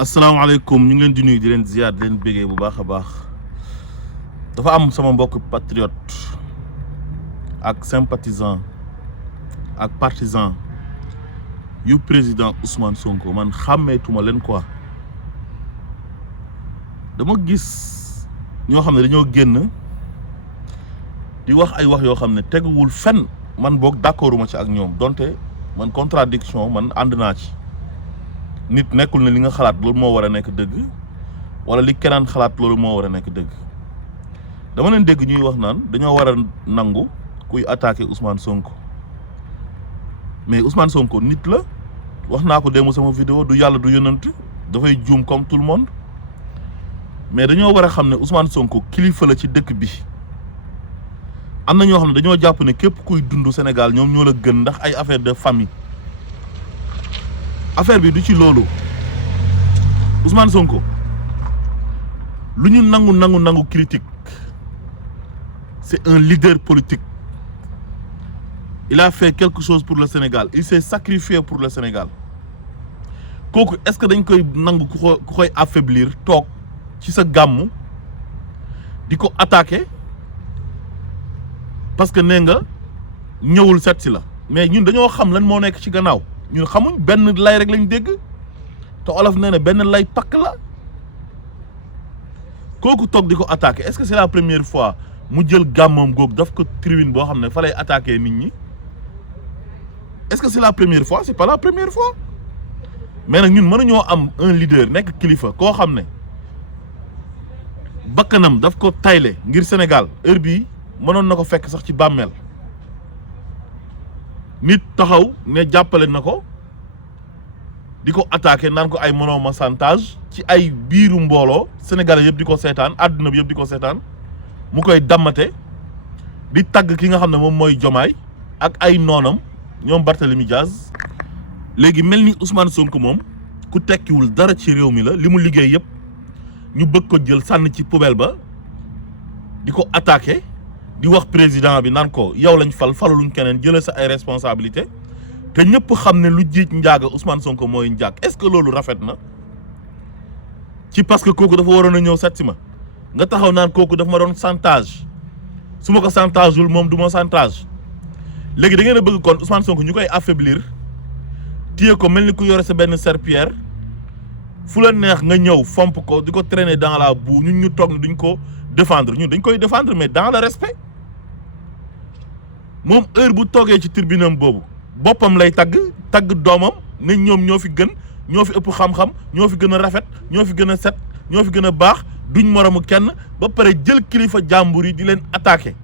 asalaamaaleykum ñu ngi leen di nuyu di leen ziar di leen bégee bu baax a baax dafa am sama mbokk patriote ak sympathisant ak partisan yu président Ousmane Sonko man xàmmeetuma leen quoi dama gis ñoo xam ne dañoo génn di wax ay wax yoo xam ne teguwul fenn man boog d'accorduma ci ak ñoom donte man contradiction man ànd naa ci nit nekkul ne li nga xalaat loolu moo war a nekk dëgg wala li keneen xalaat loolu moo war a nekk dëgg dama leen dégg ñuy wax naan dañoo war a nangu kuy attaquer Ousmane Sonko mais Ousmane Sonko nit la wax naa ko démb sama vidéo du yàlla du yonent dafay juum comme tout le monde mais dañoo war a xam ne Ousmane Sonko kilifa la ci dëkk bi am na ñoo xam ne dañoo jàpp ne képp kuy dund Sénégal ñoom ñoo la gën ndax ay affaire de famille affaire bi du ci loolu Ousmane Sonko lu ñu nangu critique c'est un leader politique il a fait quelque chose pour le Sénégal il s'est sacrifié pour le Sénégal kooku est-ce que dañ koy nangu ku koy affaiblir toog ci sa gàmmu di ko attaquer parce que nee nga ñëwul seet si la mais ñun dañoo xam lan moo nekk ci gannaaw ñun xamuñ benn lay rek lañ dégg te olof nee na benn lay pakk la kooku toog di ko attaquer est-ce que c'est la première fois mu jël gàmmam googu daf ko tribune boo xam ne fa lay attaquer nit ñi est-ce que c'est la première fois c'est pas la première fois mais nag ñun mënuñoo am un leader nekk kilifa koo xam ne bakkanam daf ko tayle ngir Sénégal heure bii mënoon na ko fekk sax ci bàmmeel nit taxaw ne jàppale na ko di ko attaquer naan ko ay monoma chantage ci ay biiru mbooloo Sénégalais yëpp di ko seetaan àdduna bi yëpp di ko seetaan mu koy dammate di tagg ki nga xam ne moom mooy Jomaay ak ay noonam ñoom Barthélemy Diaz léegi mel ni Ousmane Sonko moom ku tekkiwul dara ci réew mi la li mu liggéey yëpp ñu bëgg ko jël sànni ci poubelle ba di ko attaquer di wax président bi naan ko yow lañ faluñ keneen jëlee sa ay responsabilité te ñëpp xam ne lu jiij njaaga Ousmane Sonko mooy njaag est-ce que loolu rafet na ci parce que kooku dafa waroon a ñëw seet si ma nga taxaw naan kooku dafa ma doon chantage su ma ko chantageul moom du ma chantage léegi da ngeen a bëgg kon Ousmane Sonko ñu koy affaiblir téye ko mel ni ku yore sa benn serpillière fu la neex nga ñëw fomp ko di ko traîner dans la boue ñun ñu toog ne duñ ko défendre ñun dañ koy défendre mais dans le respect moom heure bu toogee ci tribunam boobu boppam lay tagg doomam ne ñoom ñoo fi gën ñoo fi ëpp xam-xam ñoo fi gën a rafet ñoo fi gën a set ñoo fi gën a baax duñ moromu kenn ba pare jël kilifa jàmbur yi di leen attaquer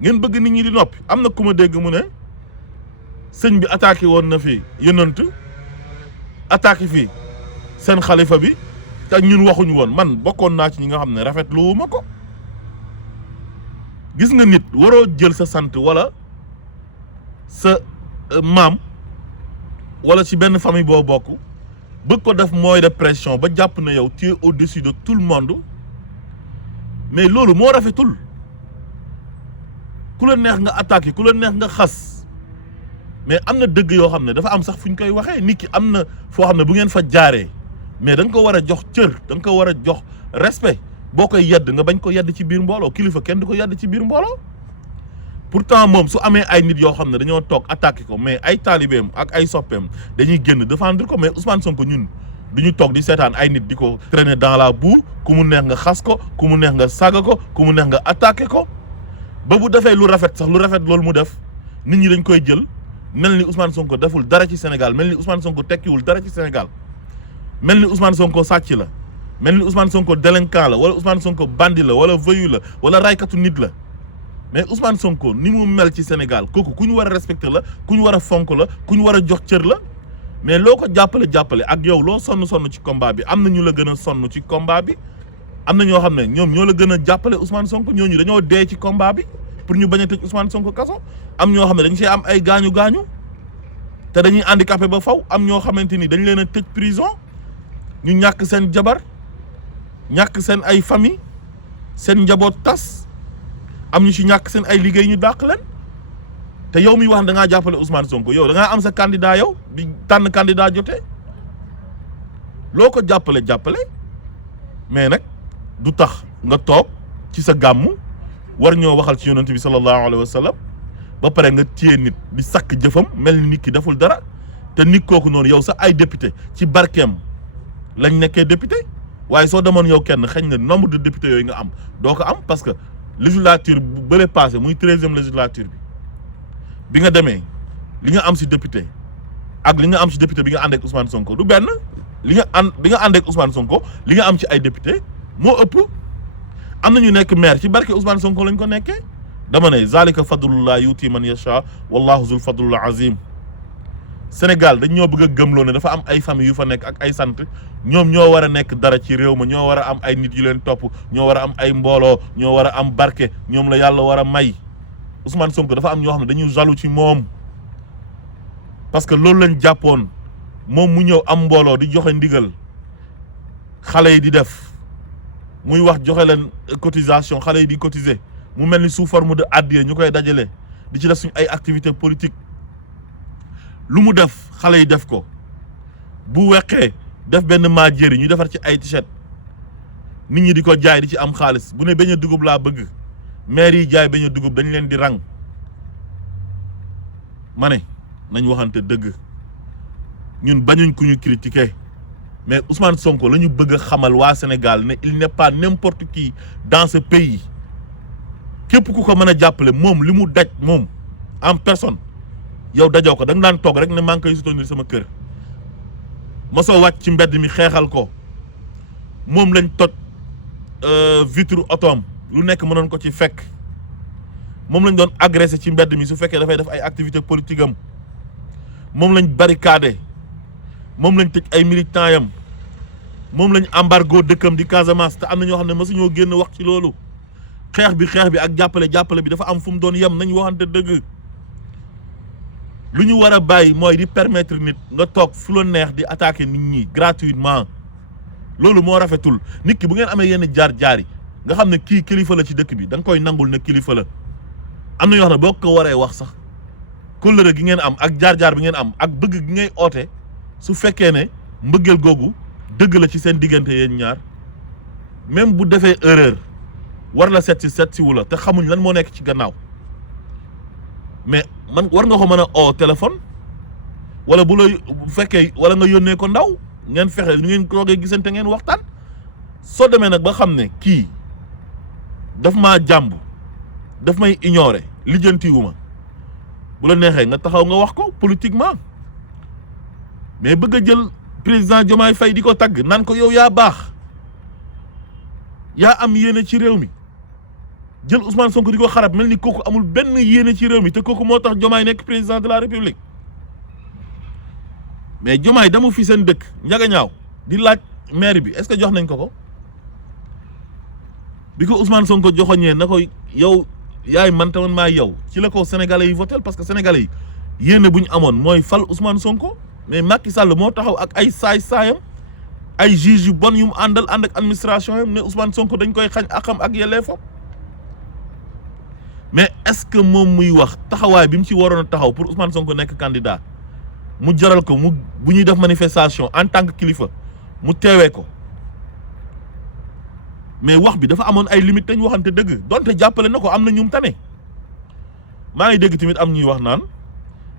ngeen bëgg nit ñi di noppi am na ku ma dégg mu ne sëñ bi attaqué woon na fi yonent attaqué fii seen xalifa bi te ñun waxuñu woon man bokkoon naa ci ñi nga xam ne rafetlu ma ko gis nga nit waroo jël sa sant wala sa maam wala ci benn famille boo bokk bëgg ko def moyen de pression ba jàpp na yow tu es au-dessus de tout le monde mais loolu moo rafetul ku la neex nga attaqué ku la neex nga xas mais am na dëgg yoo xam ne dafa am sax fu ñu koy waxee nit ki am na foo xam ne bu ngeen fa jaaree mais da nga ko war a jox cër da nga ko war a jox respect boo koy yedd nga bañ ko yedd ci biir mbooloo kilifa kenn du ko yedd ci biir mbooloo pourtant moom su amee ay nit yoo xam ne dañoo toog attaqué ko mais ay taalibeem ak ay soppeem dañuy génn défendre ko mais Ousmane Sonko ñun du ñu toog di seetaan ay nit di ko traîner dans la boue ku mu neex nga xas ko ku mu neex nga saaga ko ku mu neex nga attaqué ko ba bu defee lu rafet sax lu rafet loolu mu def nit ñi dañ koy jël mel ni Ousmane Sonko deful dara ci Sénégal mel ni Ousmane Sonko tekkiwul dara ci Sénégal mel ni Ousmane Sonko sàcc la mel ni Ousmane Sonko délinquant la wala Ousmane Sonko bandi la wala voyou la wala raykatu nit la mais Ousmane Sonko ni mu mel ci Sénégal kooku ku ñu war a respecter la ku ñu war a fonk la ku ñu war a jox cër la mais loo ko jàppale ak yow loo sonn ci combat bi am na ñu la gën a sonn ci combat bi am na ñoo xam ne ñoom ñoo la gën a jàppale Ousmane Sonko ñooñu dañoo dee ci combat bi pour ñu bañ a tëj Ousmane Sonko kaso am ñoo xam ne dañ see am ay gaañu te dañuy handicapé ba faw am ñoo xamante ni dañ leen a tëj prison ñu ñàkk seen jabar ñàkk seen ay famille seen njaboot tas am ñu ci ñàkk seen ay liggéey ñu dàq leen te yow mi wax da ngaa jàppale Ousmane Sonko yow da ngaa am sa candidat yow bi tànn candidat jotee loo ko jàppale mais nag du tax nga toog ci sa gàmmu war ñoo waxal ci yonent bi sallallahu alayhi wa sallam ba pare nga téye nit di sakk jëfam mel ni nit ki deful dara te nit kooku noonu yow sax ay député ci barkeem lañ nekkee député waaye soo demoon yow kenn xëy na nombre de députés yooyu nga am doo ko am parce que législature bu bële passé muy 13e législature bi nga demee li nga am si député ak li nga am si député bi nga ànd ak Ousmane Sonko du benn bi nga ànd ak Ousmane Sonko li nga am ci ay député moo ëpp am na ñu nekk maire ci barke Ousmane Sonko lañ ko nekkee dama ne zalika fadlullah yuti man yasha wallahu zul fadlul azim Sénégal dañ ñoo bëgg a gëmloo ne dafa am ay famille yu fa nekk ak ay sant ñoom ñoo war a nekk dara ci réew ma ñoo war a am ay nit yu leen topp ñoo war a am ay mbooloo ñoo war a am barke ñoom la yàlla war a may Ousmane Sonko dafa am ñoo xam ne dañu jaloux ci moom parce que loolu lañ jàppoon moom mu ñëw am mbooloo di joxe ndigal xale yi di def muy wax joxe leen cotisation xale yi di cotiser mu mel ni sous forme de addiya ñu koy dajale di ci def suñ ay activité politique lu mu def xale yi def ko bu weqee def benn maajéri ñu defar ci ay t-shirt nit ñi di ko jaay di ci am xaalis bu ne beñ a dugub laa bëgg maire yi jaay beñ a dugub dañ leen di rang ma ne nañ waxante dëgg ñun bañuñ ku ñu critiquer mais Ousmane Sonko la ñu bëgg a xamal waa Sénégal ne il n'est pas n'importe qui dans ce pays képp ku ko mën a jàppale moom li mu daj moom en personne yow dajoo ko da nga daan toog rek ne maa ngi koy soutenir sama kër mosoo wàcc ci mbedd mi xeexal ko moom lañ tot vitre otoom lu nekk mënoon ko ci fekk moom lañ doon agressé ci mbedd mi su fekkee dafay def ay activité politique am moom lañ barricadé moom lañ tëj ay militants yam moom lañ embargo dëkkam di Casamance te am na ñoo xam ne mësuñoo génn wax ci loolu xeex bi ak jàppale bi dafa am fu mu doon yem nañ waxante dëgg lu ñu war a bàyyi mooy di permettre nit nga toog fu la neex di attaquer nit ñi gratuitement loolu moo rafetul nit ki bu ngeen amee yenn jaar-jaar yi nga xam ne kii kilifa la ci dëkk bi da nga koy nangul ne kilifa la am na yoo xam ne boo ko waree wax sax kóllëre gi ngeen am ak jaar-jaar bi ngeen am ak bëgg gi ngay oote su fekkee ne mbëggeel googu dëgg la ci seen diggante yéen ñaar même bu defee erreur war la seet si wu la te xamuñ lan moo nekk ci gannaaw mais man war nga ko mën a oo téléphone wala bu fekkee wala nga yónnee ko ndaw ngeen fexe ñu ngeen toogee gisante ngeen waxtaan soo demee nag ba xam ne kii daf maa jàmb daf may ignorer lijjantiwuma bu la neexee nga taxaw nga wax ko politiquement mais bëgg a jël président Diomaye Faye di ko tagg naan ko yow yaa baax yaa am yéene ci réew mi jël Ousmane Sonko di ko xarab mel ni kooku amul benn yéene ci réew mi te kooku moo tax Diomaye nekk président de la République mais Diomaye damu fi seen dëkk njaga ñaaw di laaj maire bi est-ce que jox nañ ko bi ko Ousmane Sonko joxoñee na ko yow yaay man tamit maa yow ci la ko sénégalais yi votel parce que sénégalais yi yéene bu ñu amoon mooy fal Ousmane Sonko mais Macky Sall moo taxaw ak ay saay-saayam ay juge yu bon yu mu ànd ak administration yam ne Ousmane Sonko dañ koy xañ akam ak yelleefam mais est-ce que moom muy wax taxawaay bi mu ci waroon a taxaw pour Ousmane Sonko nekk candidat mu jaral ko mu bu ñuy def manifestation en tant que kilifa mu teewee ko mais wax bi dafa amoon ay limites dañ waxante dëgg donte jàppale na ko am na ñum tane maa ngi dégg tamit am ñuy wax naan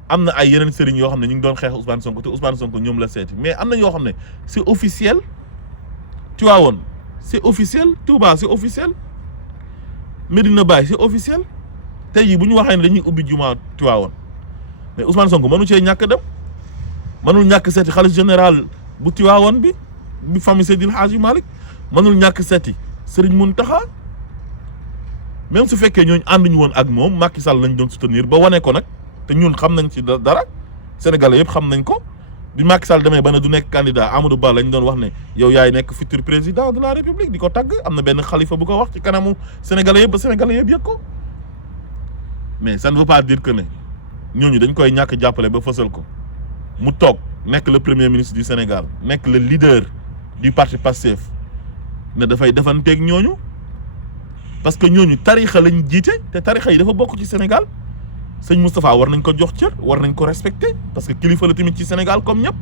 am na ay yeneen sëriñ yoo xam ne ñu ngi doon xeex Ousmane Sonko te Ousmane Sonko ñoom la seeti mais am na yoo xam ne c'est officiel Tivaouane c'est officiel Touba c'est officiel Medina Baye c'est officiel tey jii bu ñu waxee ne dañuy ubbi juma Tivaouane mais Ousmane Sonko mënu cee ñàkk dem mënul ñàkk seeti xalifa général bu Tivaouane bi famille Seydil Hadji Malick mënul ñàkk seeti Serigne Mountakha même su fekkee ñooñu ànduñu woon ak moom Macky Sall lañ doon soutenir ba wane ko nag te ñun xam nañ ci dara Sénégalais yëpp xam nañ ko bi Macky Sall demee ba ne du nekk candidat Amadou Ba lañ doon wax ne yow yaay nekk futur président de la République di ko tagg am na benn xalifa bu ko wax ci kanamu Sénégalais yëpp ba Sénégalais yëpp yëg ko mais ça ne veut pas dire que ne ñooñu dañ koy ñàkk jàppale ba fësal ko mu toog nekk le premier ministre du Sénégal nekk le leader du parti Pastef ne dafay defanteeg ñooñu parce que ñooñu tarixa lañ jiite te tarixa yi dafa bokk ci Sénégal sëñ Moustapha war nañ ko jox cër war nañ ko respecter parce que kilifa la tamit ci Sénégal comme ñëpp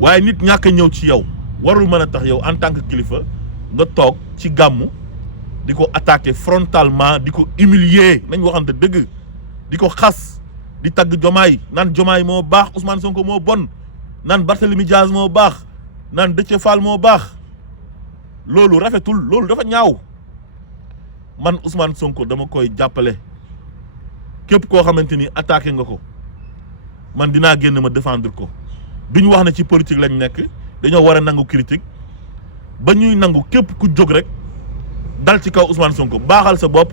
waaye nit ñàkk a ñëw ci yow warul mën a tax yow en tant que kilifa nga toog ci gàmmu di ko attaquer frontalement di ko humilier nañ waxante dëgg di ko xas di tagg Diomaye naan Diomaye moo baax Ousmane Sonko moo bon naan Barthélemy Diaz moo baax naan Déthié Fall moo baax loolu rafetul loolu dafa ñaaw man Ousmane Sonko dama koy jàppale képp koo xamante ni attaqué nga ko man dinaa génn ma défendre ko duñ wax ne ci politique lañ nekk dañoo war a nangu critique ba ñuy nangu képp ku jóg rek dal ci kaw Ousmane Sonko baaxal sa bopp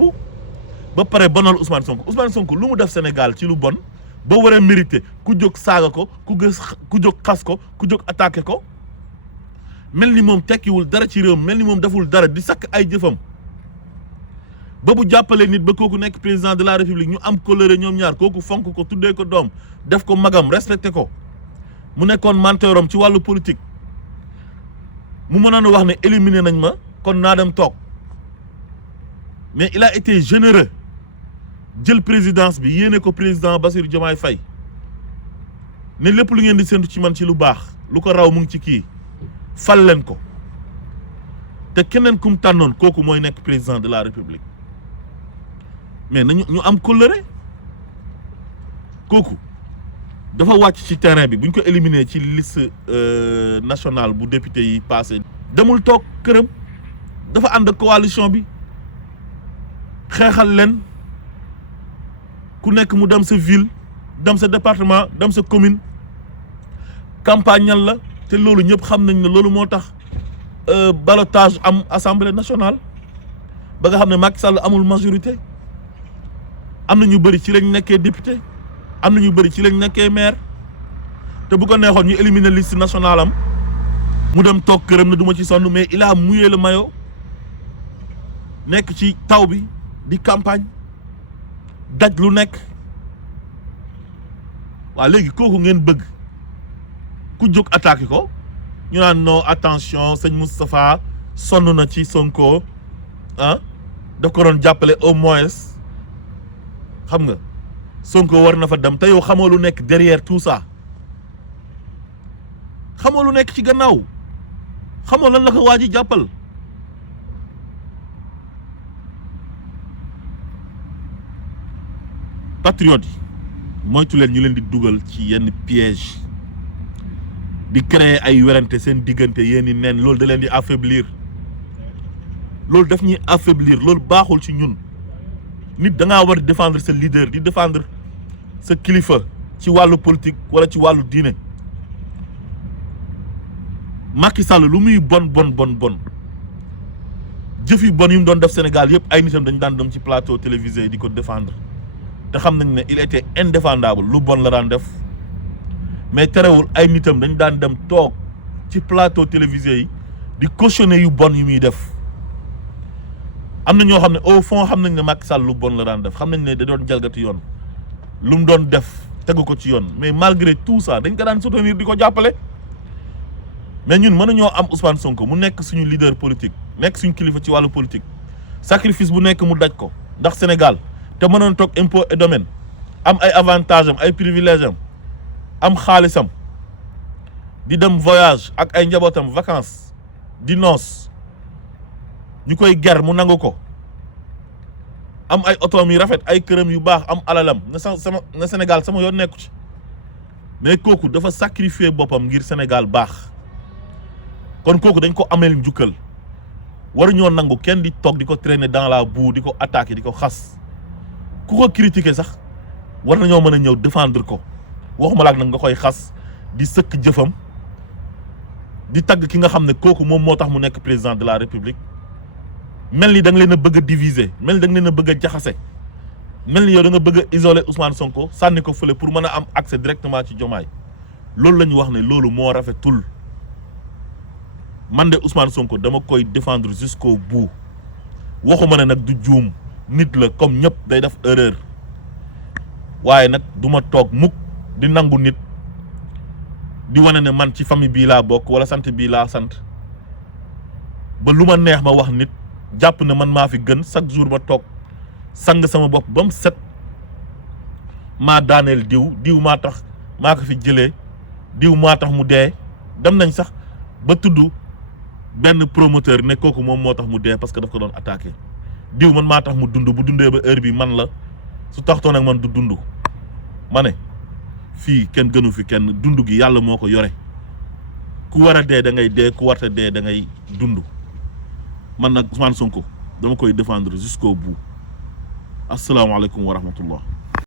ba pare bonal Ousmane Sonko lu mu def Sénégal ci lu bon ba war a mérité ku jóg saaga ko ku jóg xas ko ku jóg attaqué ko mel ni moom tekkiwul dara ci réew mel ni moom deful dara di sakk ay jëfam ba bu jàppalee nit ba kooku nekk président de la république ñu am colère ñoom ñaar kooku fonk ko tuddee ko doom def ko magam respecté ko mu nekkoon mentoram ci wàllu politique mu mënoon a wax ne éliminé nañ ma kon naa dem toog mais il a été généreux jël présidence bi yéene ko président Bassirou Diomaye Faye ne lépp lu ngeen di séntu ci man ci lu baax lu ko raw mu ngi ci kii fal leen ko te keneen kum tànnoon kooku mooy nekk président de la république mais nañu ñu am kóllëre kooku dafa wàcc ci terrain bi bu ñu ko éliminé ci liste nationale bu député yi passé demul toog këram dafa ànd ak coalition bi xeexal leen ku nekk mu dem sa ville dem sa département dem sa commune campagnal la te loolu ñëpp xam nañ ne loolu moo tax ballottage am assemblée nationale ba nga xam ne Macky Sall amul majorité am na ñu bëri ci lañ nekkee député am na ñu bëri ci lañ nekkee maire te bu ko neexoon ñu éliminer liste nationale am mu dem toog këram ne du ma ci sonn mais il a mouillé le maillot nekk ci taw bi di campagne daj lu nekk waa léegi kooku ngeen bëgg ku jóg attaqué ko ñu naan non attention sëñ Moustapha sonn na ci Sonko ah daf ko doon jàppale au moins xam nga Sonko war na fa dem te yow xamoo lu nekk derrière tout ça xamoo lu nekk ci gannaaw xamoo lan la ko waa ji jàppal patriote yi moytu leen ñu leen di dugal ci yenn piège di créer ay werante seen diggante yéen i neen loolu da leen di affaiblir loolu daf ñuy affaiblir loolu baaxul ci ñun nit da ngaa war di défendre sa leader di défendre sa kilifa ci wàllu politique wala ci wàllu diine Macky Sall lu muy bon jëf yu bon yi mu doon def Sénégal yëpp ay nitam dañ daan dem ci plateau télévisé yi di ko défendre te xam nañ ne il était indéfendable lu bon la daan def mais terewul ay nitam dañ daan dem toog ci plateau télévisé yi di cautionner yu bon yi muy def am na ñoo xam ne au fond xam nañ ne Macky Sall lu bon la daan def xam nañ ne da doon jalgati yoon lu mu doon def tegu ko ci yoon mais malgré tout ça dañ ko daan soutenir di ko jàppale mais ñun mënuñoo am Ousmane Sonko mu nekk suñu leader politique nekk suñu kilifa ci wàllu politique sacrifice bu nekk mu daj ko ndax Sénégal te mënoon toog impôt et domaine am ay avantage am ay privilège am xaalisam di dem voyage ak ay njabootam vacances di noos ñu koy ger mu nangu ko am ay otoom yu rafet ay këram yu baax am alalam na Sénégal sama yoon nekku ci mais kooku dafa sacrifier boppam ngir Sénégal baax kon kooku dañ ko ameel njukkal waruñoo nangu kenn di toog di ko traîner dans la boue di ko attaquer di ko xas ku ko critiquer sax war nañoo mën a ñëw défendre ko waxuma laak nag nga koy xas di sëkk jëfam di tagg ki nga xam ne kooku moom moo tax mu nekk président de la république mel ni da nga leen a bëgg a diviser mel ni da nga leen a bëgg a jaxase mel ni yow da nga bëgg a isoler Ousmane Sonko sànni ko fële pour mën a am accès directement ci Diomaye loolu la ñu wax ne loolu moo rafetul man de Ousmane Sonko dama koy défendre jusqu'au bout waxuma ne nag du juum nit la comme ñëpp day def erreur waaye nag du ma toog mukk di nangu nit di wane ne man ci famille bii laa bokk wala sant bii laa sant ba lu ma neex ma wax nit jàpp ne man maa fi gën chaque jour ma toog sang sama bopp ba mu set maa daaneel diw maa tax maa ko fi jëlee diw maa tax mu dee dem nañ sax ba tudd benn promoteur ne kooku moom moo tax mu dee parce que daf ko doon attaqué diw man maa tax mu dund bu dundee ba heure bi man la su taxtoon ak man du dund ma ne fii kenn gënu fi kenn dund gi yàlla moo ko yore ku war a dee da ngay dee ku warta dee da ngay dund man nag Ousmane Sonko dama koy défendre jusqu'au bout asalaamaaleykum wa rahmatullah